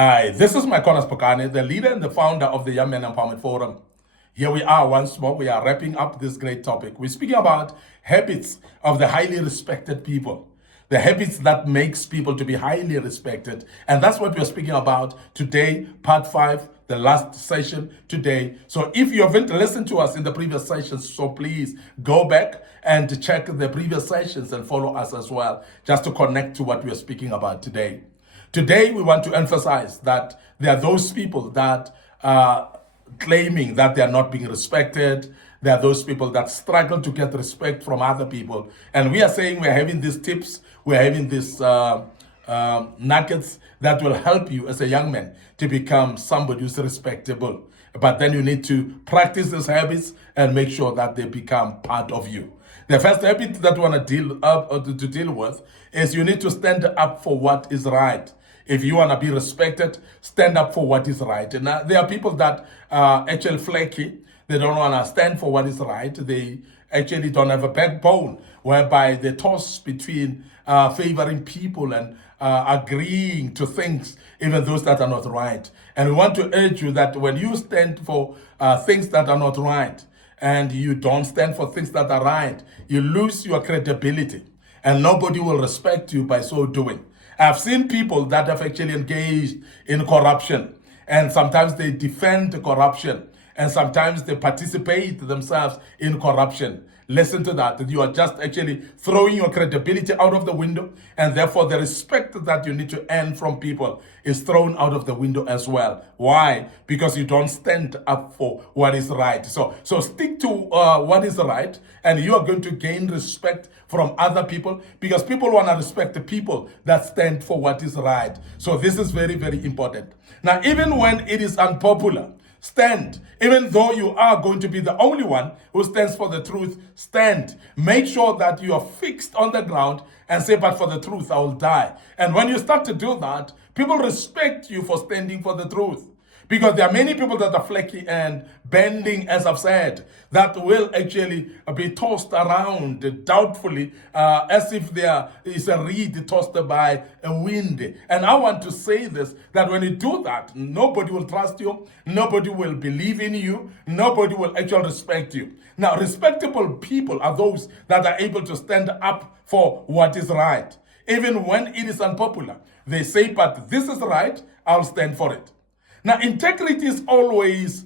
Hi, this is Micornus Phokane, the leader and the founder of the Young Men Empowerment Forum. Here we are once more. We are wrapping up this great topic. We're speaking about habits of the highly respected people. The habits that makes people to be highly respected. And that's what we're speaking about today, part 5, the last session today. So if you haven't listened to us in the previous sessions, so please go back and check the previous sessions and follow us as well, just to connect to what we're speaking about today. Today, we want to emphasize that there are those people that are claiming that they are not being respected. There are those people that struggle to get respect from other people. And we are saying we're having these tips, we're having these nuggets that will help you as a young man to become somebody who's respectable. But then you need to practice these habits and make sure that they become part of you. The first habit that we want to deal with is you need to stand up for what is right. If you want to be respected, stand up for what is right. And there are people that are actually flaky. They don't want to stand for what is right. They actually don't have a backbone, whereby they toss between favoring people and agreeing to things, even those that are not right. And we want to urge you that when you stand for things that are not right, and you don't stand for things that are right, you lose your credibility, and nobody will respect you by so doing. I've seen people that have actually engaged in corruption, and sometimes they defend corruption, and sometimes they participate themselves in corruption. Listen to that you are just actually throwing your credibility out of the window, and therefore the respect that you need to earn from people is thrown out of the window as well. Why? Because you don't stand up for what is right. So stick to what is right, and you are going to gain respect from other people, because people want to respect the people that stand for what is right. So this is very, very important. Now, even when it is unpopular, stand. Even though you are going to be the only one who stands for the truth, stand. Make sure that you are fixed on the ground and say, but for the truth, I will die. And when you start to do that, people respect you for standing for the truth. Because there are many people that are flaky and bending, as I've said, that will actually be tossed around doubtfully, as if there is a reed tossed by a wind. And I want to say this, that when you do that, nobody will trust you, nobody will believe in you, nobody will actually respect you. Now, respectable people are those that are able to stand up for what is right. Even when it is unpopular, they say, but this is right, I'll stand for it. Now, integrity is always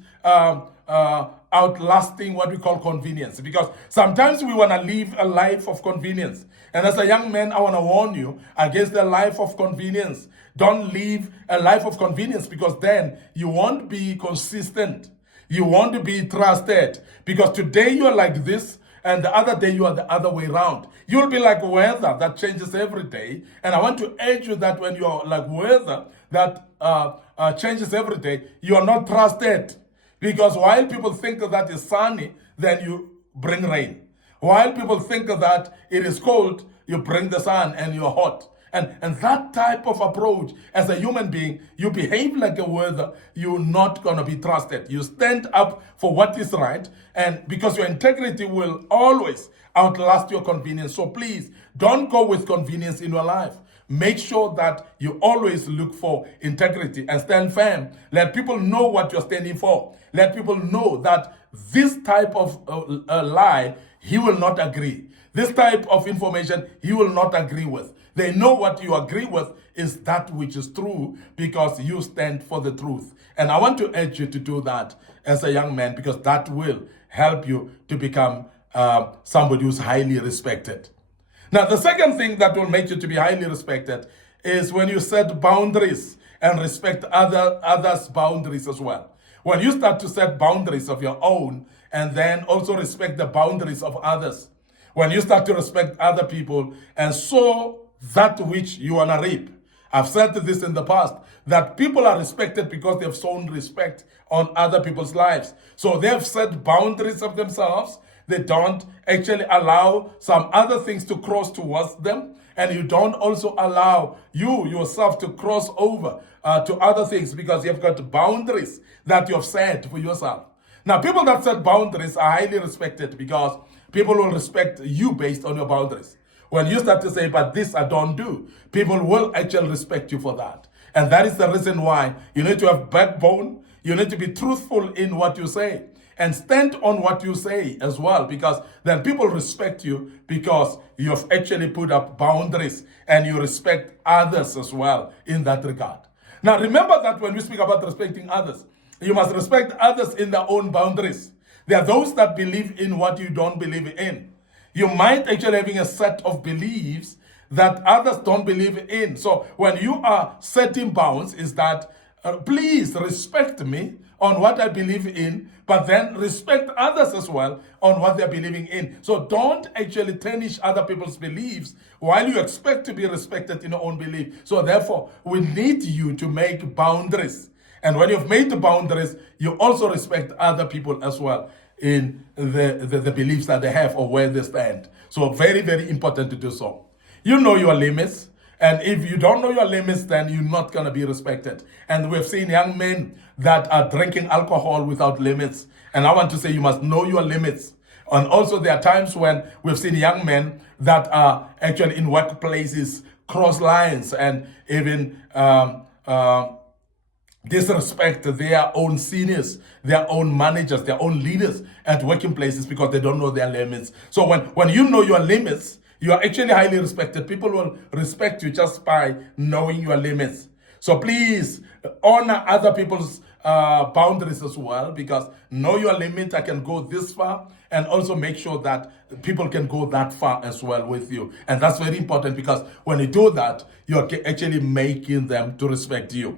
outlasting what we call convenience, because sometimes we want to live a life of convenience. And as a young man, I want to warn you against the life of convenience. Don't live a life of convenience, because then you won't be consistent. You won't be trusted, because today you are like this, and the other day you are the other way around. You'll be like weather that changes every day. And I want to urge you that when you are like weather that changes every day, you are not trusted. Because while people think that it's sunny, then you bring rain. While people think that it is cold, you bring the sun and you're hot. And that type of approach, as a human being, you behave like a weather, you're not going to be trusted. You stand up for what is right, and because your integrity will always outlast your convenience. So please, don't go with convenience in your life. Make sure that you always look for integrity and stand firm. Let people know what you're standing for. Let people know that this type of lie, he will not agree. This type of information, he will not agree with. They know what you agree with is that which is true, because you stand for the truth. And I want to urge you to do that as a young man, because that will help you to become somebody who's highly respected. Now, the second thing that will make you to be highly respected is when you set boundaries and respect others' boundaries as well. When you start to set boundaries of your own and then also respect the boundaries of others. When you start to respect other people and sow that which you want to reap. I've said this in the past, that people are respected because they've sown respect on other people's lives. So they have set boundaries of themselves. They don't actually allow some other things to cross towards them. And you don't also allow you yourself to cross over to other things, because you've got boundaries that you have set for yourself. Now, people that set boundaries are highly respected, because people will respect you based on your boundaries. When you start to say, but this I don't do, people will actually respect you for that. And that is the reason why you need to have backbone. You need to be truthful in what you say and stand on what you say as well, because then people respect you because you've actually put up boundaries and you respect others as well in that regard. Now, remember that when we speak about respecting others, you must respect others in their own boundaries. There are those that believe in what you don't believe in. You might actually having a set of beliefs that others don't believe in. So when you are setting bounds, is that please respect me on what I believe in, but then respect others as well on what they're believing in. So don't actually tarnish other people's beliefs while you expect to be respected in your own belief. So therefore, we need you to make boundaries. And when you've made the boundaries, you also respect other people as well in the beliefs that they have or where they stand. So very, very important to do so. You know your limits. And if you don't know your limits, then you're not going to be respected. And we've seen young men that are drinking alcohol without limits. And I want to say you must know your limits. And also there are times when we've seen young men that are actually in workplaces cross lines and even disrespect their own seniors, their own managers, their own leaders at working places because they don't know their limits. So when you know your limits, you are actually highly respected. People will respect you just by knowing your limits. So please honor other people's boundaries as well, because know your limit. I can go this far, and also make sure that people can go that far as well with you. And that's very important, because when you do that, you're actually making them to respect you.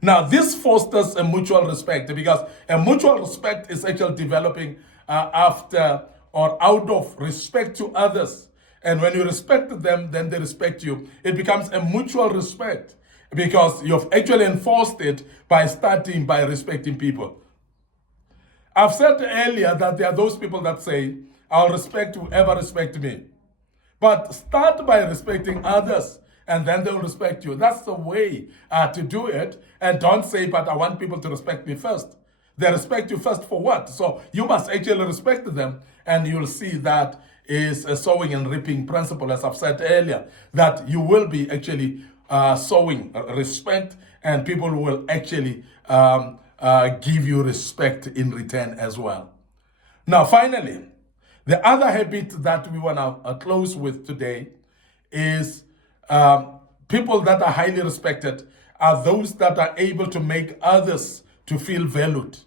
Now, this fosters a mutual respect, because a mutual respect is actually developing after or out of respect to others. And when you respect them, then they respect you. It becomes a mutual respect because you've actually enforced it by starting by respecting people. I've said earlier that there are those people that say, I'll respect whoever respects me. But start by respecting others, and then they'll respect you. That's the way to do it. And don't say, but I want people to respect me first. They respect you first for what? So you must actually respect them, and you'll see that is a sowing and reaping principle, as I've said earlier, that you will be actually sowing respect, and people will actually give you respect in return as well. Now, finally, the other habit that we want to close with today is people that are highly respected are those that are able to make others to feel valued.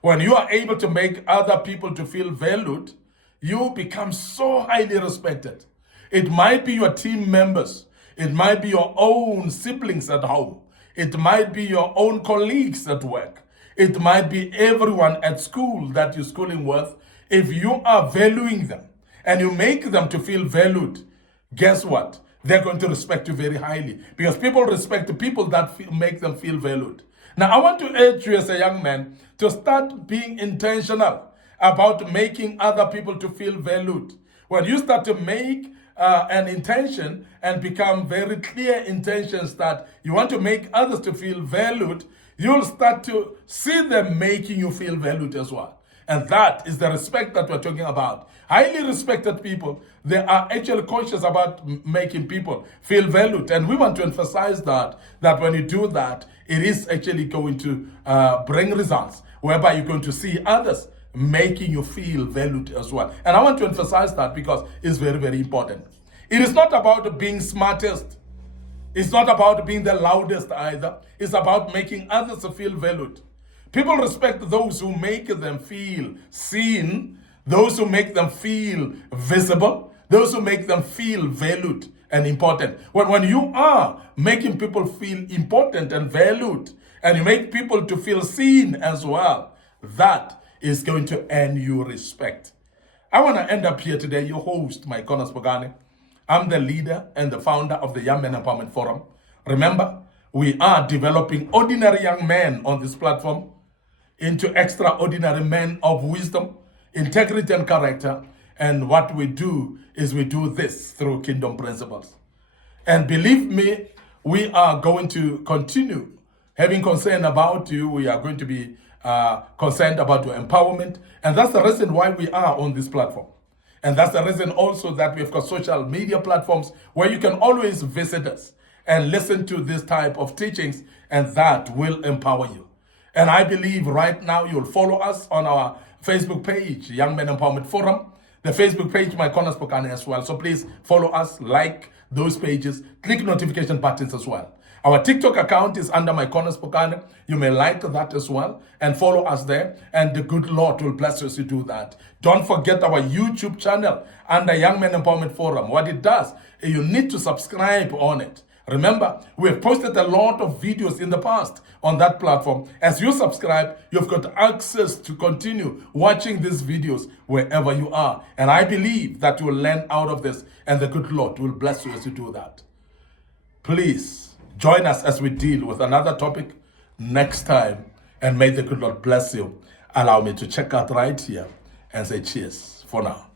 When you are able to make other people to feel valued, you become so highly respected. It might be your team members. It might be your own siblings at home. It might be your own colleagues at work. It might be everyone at school that you're schooling with. If you are valuing them and you make them to feel valued, guess what? They're going to respect you very highly, because people respect the people that make them feel valued. Now, I want to urge you as a young man to start being intentional about making other people to feel valued. When you start to make an intention and become very clear intentions that you want to make others to feel valued, you'll start to see them making you feel valued as well. And that is the respect that we're talking about. Highly respected people, they are actually conscious about making people feel valued. And we want to emphasize that when you do that, it is actually going to bring results, whereby you're going to see others making you feel valued as well. And I want to emphasize that because it's very, very important. It is not about being smartest. It's not about being the loudest either. It's about making others feel valued. People respect those who make them feel seen, those who make them feel visible, those who make them feel valued and important. When you are making people feel important and valued, and you make people to feel seen as well, that is going to earn you respect. I want to end up here today, your host, Micornus Phokane. I'm the leader and the founder of the Young Men Empowerment Forum. Remember, we are developing ordinary young men on this platform into extraordinary men of wisdom, integrity, and character. And what we do is we do this through kingdom principles. And believe me, we are going to continue having concern about you. We are going to be concerned about your empowerment. And that's the reason why we are on this platform. And that's the reason also that we've got social media platforms where you can always visit us and listen to this type of teachings, and that will empower you. And I believe right now you'll follow us on our Facebook page, Young Men Empowerment Forum, the Facebook page, Micornus Phokane as well. So please follow us, like those pages, click notification buttons as well. Our TikTok account is under Micornus Phokane. You may like that as well and follow us there. And the good Lord will bless you as you do that. Don't forget our YouTube channel under Young Men Empowerment Forum. What it does, you need to subscribe on it. Remember, we have posted a lot of videos in the past on that platform. As you subscribe, you've got access to continue watching these videos wherever you are. And I believe that you will learn out of this, and the good Lord will bless you as you do that. Please join us as we deal with another topic next time, and may the good Lord bless you. Allow me to check out right here and say cheers for now.